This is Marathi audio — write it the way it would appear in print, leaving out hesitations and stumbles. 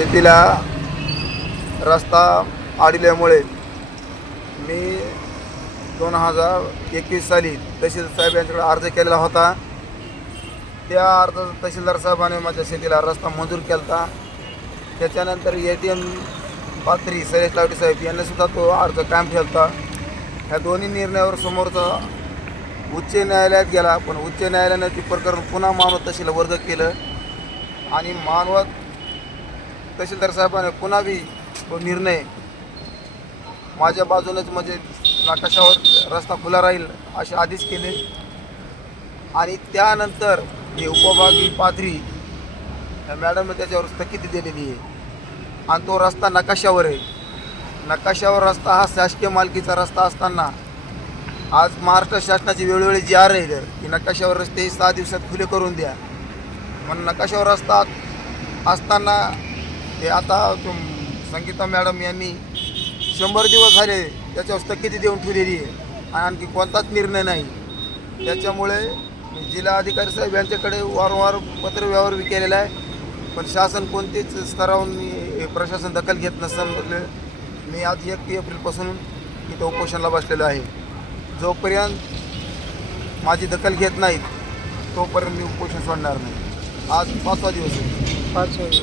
शेतीला रस्ता अडल्यामुळे मी 2021 साली तहसील साहेब यांच्याकडे अर्ज केलेला होता. त्या अर्ज तहसीलदार साहेबांनी माझ्या शेतीला रस्ता मंजूर केला होता. त्याच्यानंतर ATM पात्री सैयद लावटे साहेब यांनीसुद्धा तो अर्ज कायम ठेवला. ह्या दोन्ही निर्णयावर समोरचा उच्च न्यायालयात गेला, पण उच्च न्यायालयानं ते प्रकरण पुन्हा मानवत तहसीलला वर्ग केलं आणि मानवत तहसीलदार साहेबांनी पुन्हा बी तो निर्णय माझ्या बाजूनच म्हणजे नकाशावर रस्ता खुला राहील असे आदेश केले. आणि त्यानंतर हे उपविभागीय पात्री मॅडमने त्याच्यावर स्थगिती दिलेली आहे आणि तो रस्ता नकाशावर आहे. नकाशावर रस्ता हा शासकीय मालकीचा रस्ता असताना आज महाराष्ट्र शासनाची वेळोवेळी जी आर आहे की नकाशावर रस्ते 6 दिवसात खुले करून द्या, म्हणून नकाशावर रस्ता असताना हे आता संगीता मॅडम यांनी 100 दिवस झाले त्याच्यावर स्थगिती देऊन ठेवलेली आहे आणि आणखी कोणताच निर्णय नाही. त्याच्यामुळे जिल्हा अधिकारी साहेब यांच्याकडे वारंवार पत्रव्यवहार केलेला आहे, पण शासन कोणतेच स्तरावरून प्रशासन दखल घेत नसल्यामुळे मी आज 1 एप्रिलपासून इथं उपोषणाला बसलेलो आहे. जोपर्यंत माझी दखल घेत नाहीत तोपर्यंत मी उपोषण सोडणार नाही. आज 5वा दिवस आहे. 5 दिवस